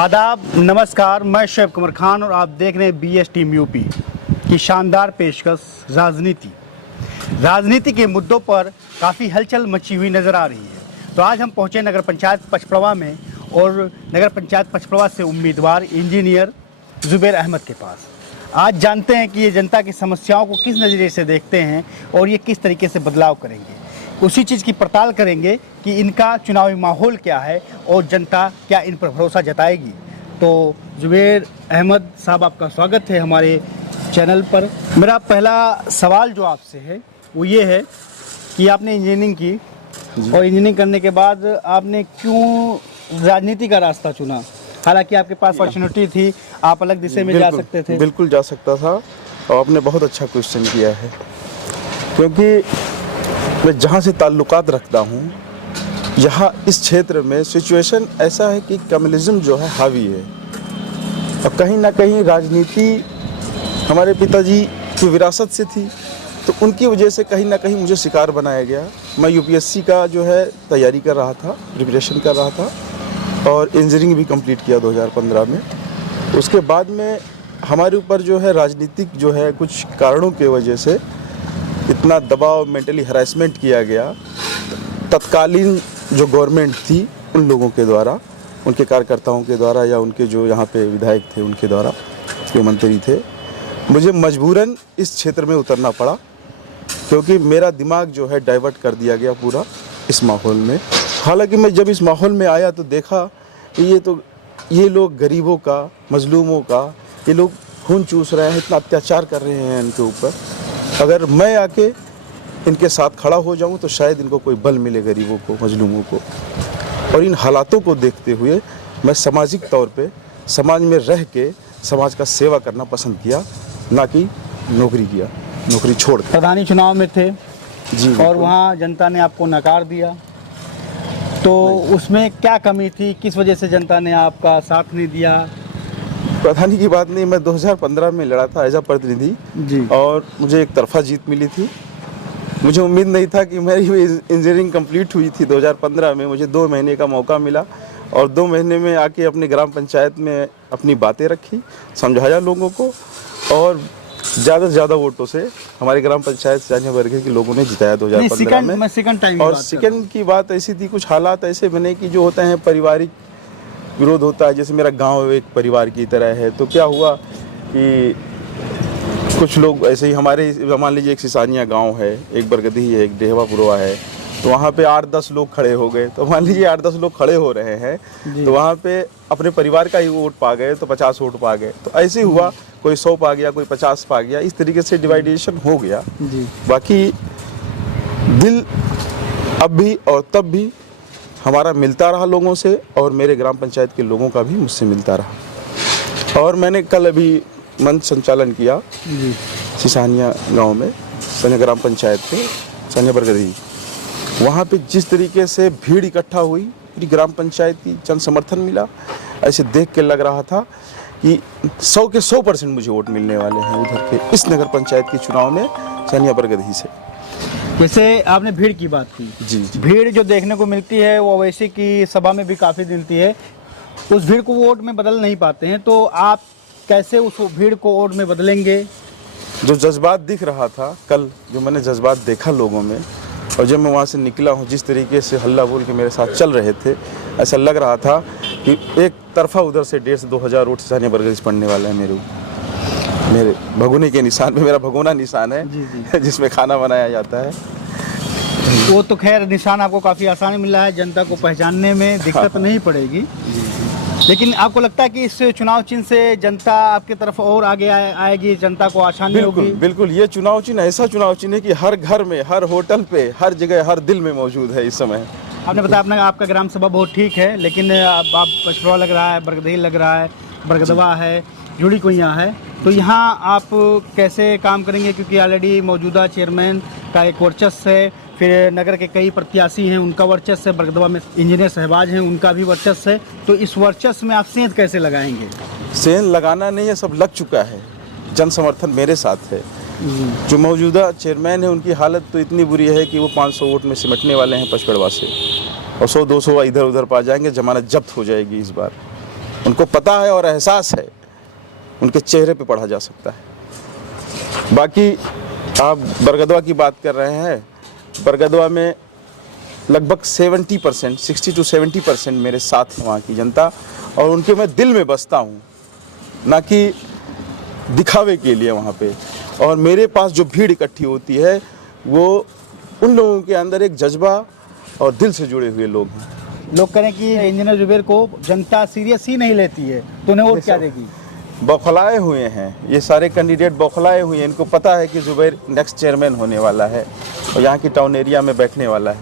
आदाब, नमस्कार। मैं शोएब कमर खान और आप देख रहे हैं BS टीम यूपी की शानदार पेशकश राजनीति के मुद्दों पर काफ़ी हलचल मची हुई नज़र आ रही है। तो आज हम पहुंचे नगर पंचायत पचपड़वा में और नगर पंचायत पचपड़वा से उम्मीदवार इंजीनियर जुबैर अहमद के पास। आज जानते हैं कि ये जनता की समस्याओं को किस नज़रिए से देखते हैं और ये किस तरीके से बदलाव करेंगे। उसी चीज़ की पड़ताल करेंगे कि इनका चुनावी माहौल क्या है और जनता क्या इन पर भरोसा जताएगी। तो जुबैर अहमद साहब, आपका स्वागत है हमारे चैनल पर। मेरा पहला सवाल जो आपसे है वो ये है कि आपने इंजीनियरिंग की और इंजीनियरिंग करने के बाद आपने क्यों राजनीति का रास्ता चुना? हालांकि आपके पास अपॉर्चुनिटी थी, आप अलग दिशा में जा सकते थे। बिल्कुल जा सकता था और आपने बहुत अच्छा क्वेश्चन किया है, क्योंकि मैं जहाँ से ताल्लुकात रखता हूँ यहाँ इस क्षेत्र में सिचुएशन ऐसा है कि कम्युनिज्म जो है हावी है और कहीं ना कहीं राजनीति हमारे पिताजी की विरासत से थी, तो उनकी वजह से कहीं ना कहीं मुझे शिकार बनाया गया। मैं UPSC का जो है तैयारी कर रहा था, प्रिपरेशन कर रहा था और इंजीनियरिंग भी कंप्लीट किया 2015 में। उसके बाद में हमारे ऊपर जो है राजनीतिक जो है कुछ कारणों की वजह से इतना दबाव, मेंटली हरासमेंट किया गया तत्कालीन जो गवर्नमेंट थी उन लोगों के द्वारा, उनके कार्यकर्ताओं के द्वारा या उनके जो यहाँ पे विधायक थे उनके द्वारा, जो मंत्री थे। मुझे मजबूरन इस क्षेत्र में उतरना पड़ा क्योंकि मेरा दिमाग जो है डाइवर्ट कर दिया गया पूरा इस माहौल में। हालांकि मैं जब इस माहौल में आया तो देखा कि ये लोग गरीबों का, मजलूमों का, ये लोग खून चूस रहे हैं, इतना अत्याचार कर रहे हैं इनके ऊपर। अगर मैं आके इनके साथ खड़ा हो जाऊं तो शायद इनको कोई बल मिले, गरीबों को, मजलूमों को। और इन हालातों को देखते हुए मैं सामाजिक तौर पे समाज में रह के समाज का सेवा करना पसंद किया, ना कि नौकरी किया, नौकरी छोड़ कर। प्रधानी चुनाव में थे जी, और वहाँ जनता ने आपको नकार दिया, तो उसमें क्या कमी थी? किस वजह से जनता ने आपका साथ नहीं दिया? प्रधानी की बात नहीं, मैं 2015 में लड़ा था एज अ प्रतिनिधि जी, और मुझे एक तरफा जीत मिली थी। मुझे उम्मीद नहीं था कि मेरी इंजीनियरिंग कंप्लीट हुई थी 2015 में। मुझे 2 महीने का मौका मिला और 2 महीने में आके अपनी ग्राम पंचायत में अपनी बातें रखी, समझाया लोगों को और ज़्यादा से ज़्यादा वोटों से हमारी ग्राम पंचायत सानिया बरगे के लोगों ने जिताया 2015 में। और सेकंड की बात ऐसी थी, कुछ हालात ऐसे बने कि जो होता है पारिवारिक विरोध होता है। जैसे मेरा गांव एक परिवार की तरह है, तो क्या हुआ कि कुछ लोग ऐसे ही हमारे, मान लीजिए एक सिसानिया गांव है, एक बरगदी है, एक डेहवापुरवा है, तो वहाँ पे 8-10 लोग खड़े हो गए। तो मान लीजिए 8-10 लोग खड़े हो रहे हैं तो वहाँ पे अपने परिवार का ही वोट पा गए तो 50 वोट पा गए। तो ऐसे ही हुआ, कोई 100 पा गया, कोई 50 पा गया, इस तरीके से डिवाइडेशन हो गया जी। बाकी दिल अब भी और तब भी हमारा मिलता रहा लोगों से और मेरे ग्राम पंचायत के लोगों का भी मुझसे मिलता रहा। और मैंने कल अभी मंच संचालन किया सिसानिया गांव में, सानिया ग्राम पंचायत पे, सानिया बरगदी। वहाँ पे जिस तरीके से भीड़ इकट्ठा हुई, पूरी ग्राम पंचायत की जन समर्थन मिला, ऐसे देख के लग रहा था कि 100 के 100% मुझे वोट मिलने वाले हैं उधर के इस नगर पंचायत के चुनाव में सानिया बरगदी से। वैसे आपने भीड़ की बात की। जी। भीड़ जो देखने को मिलती है वो वैसे की सभा में भी काफ़ी मिलती है, उस भीड़ को वोट में बदल नहीं पाते हैं, तो आप कैसे उस भीड़ को वोट में बदलेंगे? जो जज्बात दिख रहा था कल, जो मैंने जज्बात देखा लोगों में और जब मैं वहाँ से निकला हूँ, जिस तरीके से हल्ला बोल के मेरे साथ चल रहे थे, ऐसा लग रहा था कि एक तरफा उधर से 1,500 से 2,000 वोट सानिया बरगदी से पड़ने वाला है मेरे भगोने के निशान पे। मेरा भगोना निशान है जी। जिसमें खाना बनाया जाता है। वो तो खैर निशान आपको काफ़ी आसानी मिला है, जनता को पहचानने में दिक्कत नहीं पड़ेगी। लेकिन आपको लगता है कि इस चुनाव चिन्ह से जनता आपकी तरफ और आगे आएगी, जनता को आसानी होगी? बिल्कुल, ये चुनाव चिन्ह ऐसा चुनाव चिन्ह है कि हर घर में, हर होटल पे, हर जगह, हर दिल में मौजूद है इस समय। आपने बताया अपना आपका ग्राम सभा बहुत ठीक है, लेकिन अब आप पचपड़वा लग रहा है, बरगदी लग रहा है, बरगदवा है, जुड़ी कुइयाँ है, तो यहाँ आप कैसे काम करेंगे? क्योंकि ऑलरेडी मौजूदा चेयरमैन का एक वर्चस्व है, फिर नगर के कई प्रत्याशी हैं उनका वर्चस्व है, बरगदवा में इंजीनियर साहबाज हैं उनका भी वर्चस्व है, तो इस वर्चस्व में आप सेंध कैसे लगाएंगे? सेंध लगाना नहीं है, सब लग चुका है, जन समर्थन मेरे साथ है। जो मौजूदा चेयरमैन है उनकी हालत तो इतनी बुरी है कि वो 500 वोट में सिमटने वाले हैं पचपड़वा से और 100-200 इधर उधर पा जाएंगे, जमानत जब्त हो जाएगी इस बार। उनको पता है और एहसास है, उनके चेहरे पे पढ़ा जा सकता है। बाकी आप बरगदवा की बात कर रहे हैं, बरगदवा में लगभग 70%, 60 to 70% मेरे साथ है वहाँ की जनता, और उनके मैं दिल में बसता हूँ, ना कि दिखावे के लिए वहाँ पे। और मेरे पास जो भीड़ इकट्ठी होती है वो उन लोगों के अंदर एक जज्बा और दिल से जुड़े हुए लोग हैं। लोग करें कि इंजीनियर जुबेर को जनता सीरियस ही नहीं लेती है, तो उन्हें वोट क्या देगी? बौखलाए हुए हैं ये सारे कैंडिडेट, बौखलाए हुए हैं। इनको पता है कि जुबैर नेक्स्ट चेयरमैन होने वाला है और यहाँ की टाउन एरिया में बैठने वाला है।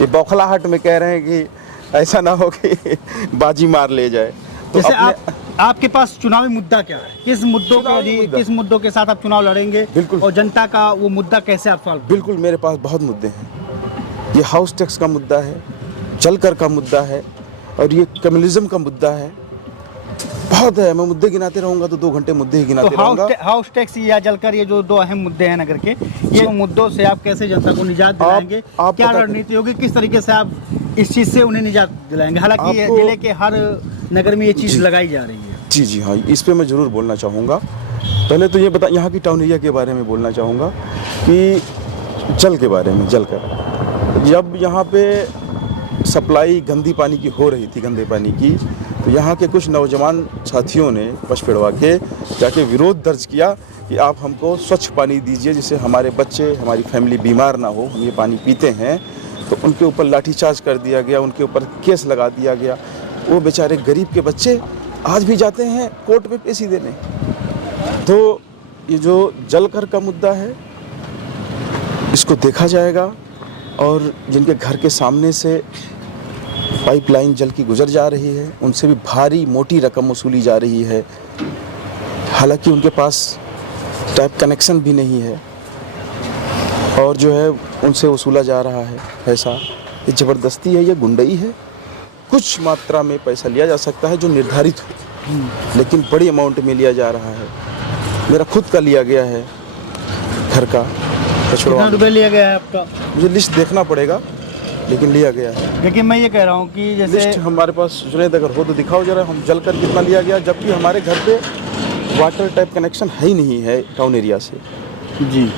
ये बौखलाहट में कह रहे हैं कि ऐसा ना हो कि बाजी मार ले जाए। तो जैसे आपके पास चुनावी मुद्दा क्या है? किस मुद्दों के साथ आप चुनाव लड़ेंगे? बिल्कुल। और जनता का वो मुद्दा कैसे आप सॉल्व? बिल्कुल, मेरे पास बहुत मुद्दे हैं। ये हाउस टैक्स का मुद्दा है, जलकर का मुद्दा है, और ये कम्युनिज्म का मुद्दा है। बहुत है, मैं मुद्दे गिनाते रहूंगा तो 2 घंटे मुद्दे ही गिनाते रहूंगा। हाउस टैक्स या जलकर, ये जो 2 अहम मुद्दे हैं नगर के, ये मुद्दों से आप कैसे जनता को निजात दिलाएंगे? क्या रणनीति होगी, किस तरीके से आप इस चीज से उन्हें निजात दिलाएंगे? हालांकि जिले के हर नगर में ये चीज लगाई जा रही है। जी हाँ, इस पे मैं ज़रूर बोलना चाहूँगा। पहले तो ये यहाँ की टाउन एरिया के बारे में बोलना चाहूँगा कि जल के बारे में। जल कर जब यहाँ पे सप्लाई गंदी पानी की हो रही थी, गंदे पानी की, तो यहाँ के कुछ नौजवान साथियों ने पचपेड़वा के जाके विरोध दर्ज किया कि आप हमको स्वच्छ पानी दीजिए, जिससे हमारे बच्चे, हमारी फैमिली बीमार ना हो, हम ये पानी पीते हैं। तो उनके ऊपर लाठीचार्ज कर दिया गया, उनके ऊपर केस लगा दिया गया। वो बेचारे गरीब के बच्चे आज भी जाते हैं कोर्ट में पेशी देने। तो ये जो जल कर का मुद्दा है, इसको देखा जाएगा, और जिनके घर के सामने से पाइपलाइन जल की गुजर जा रही है, उनसे भी भारी मोटी रकम वसूली जा रही है। हालांकि उनके पास टैप कनेक्शन भी नहीं है, और जो है उनसे वसूला जा रहा है पैसा। ये ज़बरदस्ती है, ये गुंडई है। कुछ मात्रा में पैसा लिया जा सकता है जो निर्धारित हो, लेकिन बड़ी अमाउंट में लिया जा रहा है। मेरा खुद का लिया गया है घर का। कितना रुपये लिया गया है आपका? मुझे लिस्ट देखना पड़ेगा, लेकिन लिया गया है। लेकिन मैं ये कह रहा हूँ कि जैसे लिस्ट हमारे पास, जुनैद अगर हो तो दिखाओ जरा, हम जल कर कितना लिया गया, जबकि हमारे घर पे वाटर टैप कनेक्शन है ही नहीं है टाउन एरिया से। जी,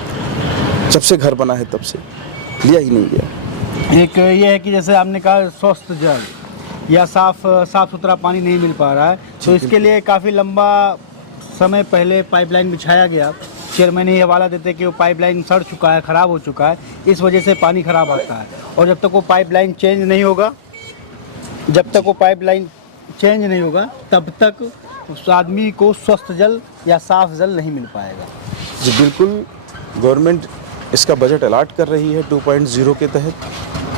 जब से घर बना है तब से लिया ही नहीं गया। एक ये है कि जैसे आपने कहा स्वस्थ जल या साफ सुथरा पानी नहीं मिल पा रहा है, तो इसके लिए काफ़ी लंबा समय पहले पाइपलाइन बिछाया गया। चेयरमैन ये हवाला देते कि वो पाइपलाइन सड़ चुका है, ख़राब हो चुका है, इस वजह से पानी ख़राब आता है। और जब तक वो पाइपलाइन चेंज नहीं होगा, तब तक उस आदमी को स्वस्थ जल या साफ जल नहीं मिल पाएगा। जी बिल्कुल, गवर्नमेंट इसका बजट अलाट कर रही है 2.0 के तहत।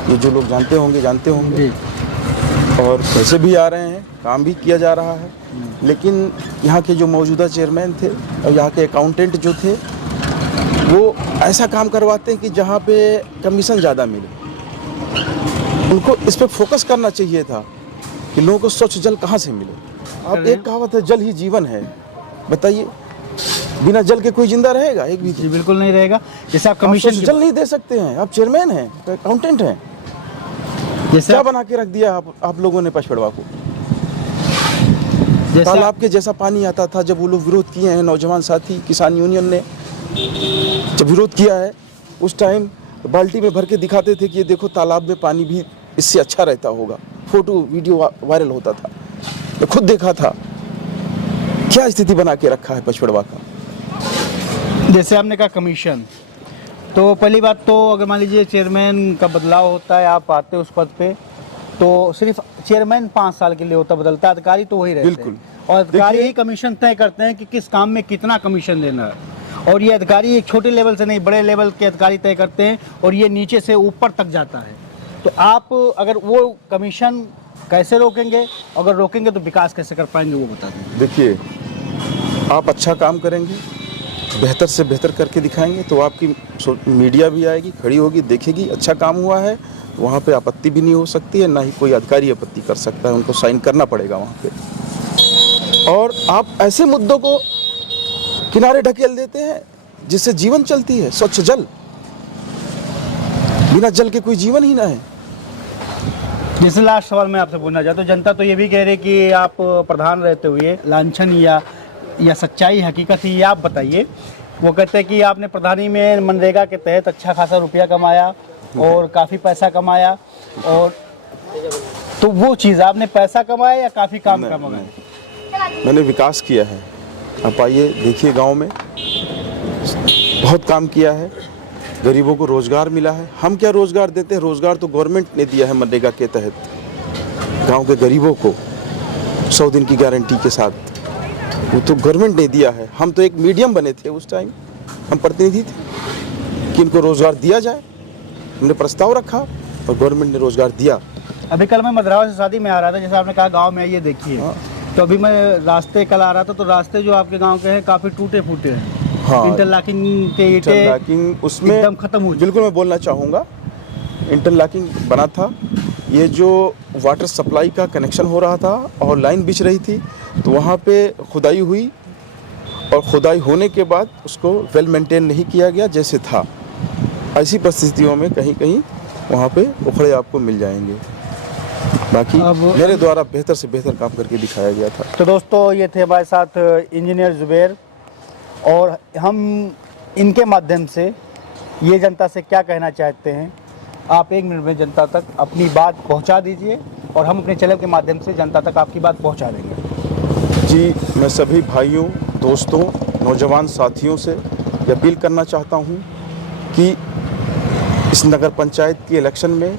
ये जो लोग जानते होंगे और पैसे भी आ रहे हैं, काम भी किया जा रहा है। लेकिन यहाँ के जो मौजूदा चेयरमैन थे और यहाँ के अकाउंटेंट जो थे, वो ऐसा काम करवाते हैं कि जहाँ पे कमीशन ज़्यादा मिले। उनको इस पर फोकस करना चाहिए था कि लोगों को स्वच्छ जल कहाँ से मिले। अब एक कहावत है, जल ही जीवन है। बताइए, बिना जल के कोई जिंदा रहेगा? एक भी जी बिल्कुल नहीं रहेगा। जैसे आप कमीशन जल नहीं दे सकते हैं, आप चेयरमैन हैं, अकाउंटेंट हैं। जैसे क्या बना के रख दिया आप लोगों ने पचपेड़वा को? तालाब के जैसा पानी आता था। जब वो लोग विरोध किए हैं, नौजवान साथी किसान यूनियन ने जब विरोध किया है, उस टाइम बाल्टी में भर के दिखाते थे कि ये देखो तालाब में पानी भी इससे अच्छा रहता होगा। फोटो वीडियो वायरल होता था, तो खुद देखा था। क्या स्थिति बना के रखा है पचपेड़वा का। जैसे आपने कहा कमीशन, तो पहली बात तो अगर मान लीजिए चेयरमैन का बदलाव होता है, आप आते हो उस पद पे, तो सिर्फ चेयरमैन 5 साल के लिए होता, बदलता, अधिकारी तो वही रहते हैं। बिल्कुल। और अधिकारी ही कमीशन तय करते हैं कि किस काम में कितना कमीशन देना है। और ये अधिकारी एक छोटे लेवल से नहीं, बड़े लेवल के अधिकारी तय करते हैं, और ये नीचे से ऊपर तक जाता है। तो आप अगर वो कमीशन कैसे रोकेंगे, अगर रोकेंगे तो विकास कैसे कर पाएंगे, वो बता दें। देखिए, आप अच्छा काम करेंगे, बेहतर से बेहतर करके दिखाएंगे, तो आपकी मीडिया भी आएगी, खड़ी होगी, देखेगी अच्छा काम हुआ है। वहाँ पे आपत्ति भी नहीं हो सकती है, ना ही कोई अधिकारी आपत्ति कर सकता है। उनको साइन करना पड़ेगा वहाँ पे। और आप ऐसे मुद्दों को किनारे ढकेल देते हैं जिससे जीवन चलती है। स्वच्छ जल, बिना जल के कोई जीवन ही ना है। जैसे लास्ट सवाल मैं आपसे पूछना चाहता हूँ, जनता तो ये भी कह रही है कि आप प्रधान रहते हुए लांछन या सच्चाई हकीकत ही, ये आप बताइए। वो कहते हैं कि आपने प्रधानी में मनरेगा के तहत अच्छा खासा रुपया कमाया और काफ़ी पैसा कमाया, और तो वो चीज़ आपने पैसा कमाया या काफ़ी काम कमाया? मैंने विकास किया है। आप आइए देखिए, गांव में बहुत काम किया है, गरीबों को रोज़गार मिला है। हम क्या रोज़गार देते हैं, रोज़गार तो गवर्नमेंट ने दिया है मनरेगा के तहत गांव के गरीबों को 100 दिन की गारंटी के साथ, वो तो गवर्नमेंट ने दिया है। हम तो एक मीडियम बने थे उस टाइम, हम प्रतिनिधि थे कि इनको रोज़गार दिया जाए। हमने प्रस्ताव रखा और गवर्नमेंट ने रोज़गार दिया। अभी कल मैं मद्रास से शादी में आ रहा था, जैसे आपने कहा गांव में ये देखिए, तो अभी मैं रास्ते कल आ रहा था, तो रास्ते जो आपके गांव के हैं काफ़ी टूटे फूटे हैं। हाँ, इंटरलॉकिंग के इंटरलॉकिंग उसमें एकदम खत्म हो, बिल्कुल मैं बोलना चाहूँगा, इंटरलॉकिंग बना था। ये जो वाटर सप्लाई का कनेक्शन हो रहा था और लाइन बिछ रही थी, तो वहाँ पे खुदाई हुई और खुदाई होने के बाद उसको वेल मेंटेन नहीं किया गया जैसे था। ऐसी परिस्थितियों में कहीं कहीं वहाँ पे उखड़े आपको मिल जाएंगे। बाकी मेरे द्वारा बेहतर से बेहतर काम करके दिखाया गया था। तो दोस्तों, ये थे हमारे साथ इंजीनियर जुबैर, और हम इनके माध्यम से ये जनता से क्या कहना चाहते हैं, आप 1 मिनट में जनता तक अपनी बात पहुंचा दीजिए, और हम अपने चैनल के माध्यम से जनता तक आपकी बात पहुंचा देंगे। जी, मैं सभी भाइयों, दोस्तों, नौजवान साथियों से ये अपील करना चाहता हूँ कि इस नगर पंचायत की इलेक्शन में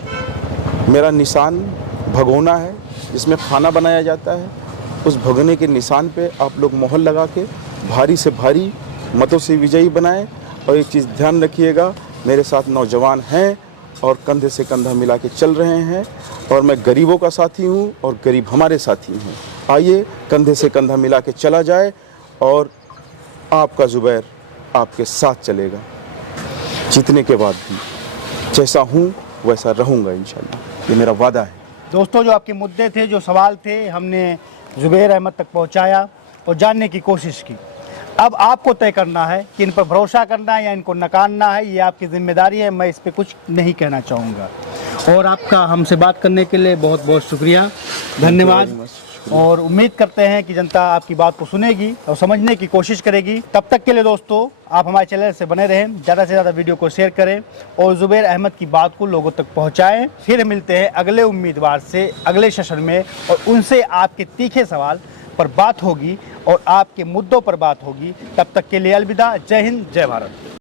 मेरा निशान भगोना है, जिसमें खाना बनाया जाता है। उस भगोने के निशान पे आप लोग मोहर लगा के भारी से भारी मतों से विजयी बनाएं। और एक चीज़ ध्यान रखिएगा, मेरे साथ नौजवान हैं और कंधे से कंधा मिला के चल रहे हैं, और मैं गरीबों का साथी हूं और गरीब हमारे साथी हैं। आइए कंधे से कंधा मिला के चला जाए, और आपका जुबैर आपके साथ चलेगा जीतने के बाद भी। जैसा हूं वैसा रहूंगा इंशाल्लाह, ये मेरा वादा है। दोस्तों, जो आपके मुद्दे थे, जो सवाल थे, हमने जुबैर अहमद तक पहुंचाया और जानने की कोशिश की। अब आपको तय करना है कि इन पर भरोसा करना है या इनको नकारना है, ये आपकी जिम्मेदारी है। मैं इस पर कुछ नहीं कहना चाहूँगा। और आपका हमसे बात करने के लिए बहुत बहुत शुक्रिया, धन्यवाद। और उम्मीद करते हैं कि जनता आपकी बात को सुनेगी और समझने की कोशिश करेगी। तब तक के लिए दोस्तों, आप हमारे चैनल से बने रहें, ज़्यादा से ज़्यादा वीडियो को शेयर करें और जुबैर अहमद की बात को लोगों तक पहुंचाएं। फिर मिलते हैं अगले उम्मीदवार से अगले सेशन में, और उनसे आपके तीखे सवाल पर बात होगी और आपके मुद्दों पर बात होगी। तब तक के लिए अलविदा। जय हिंद, जय भारत।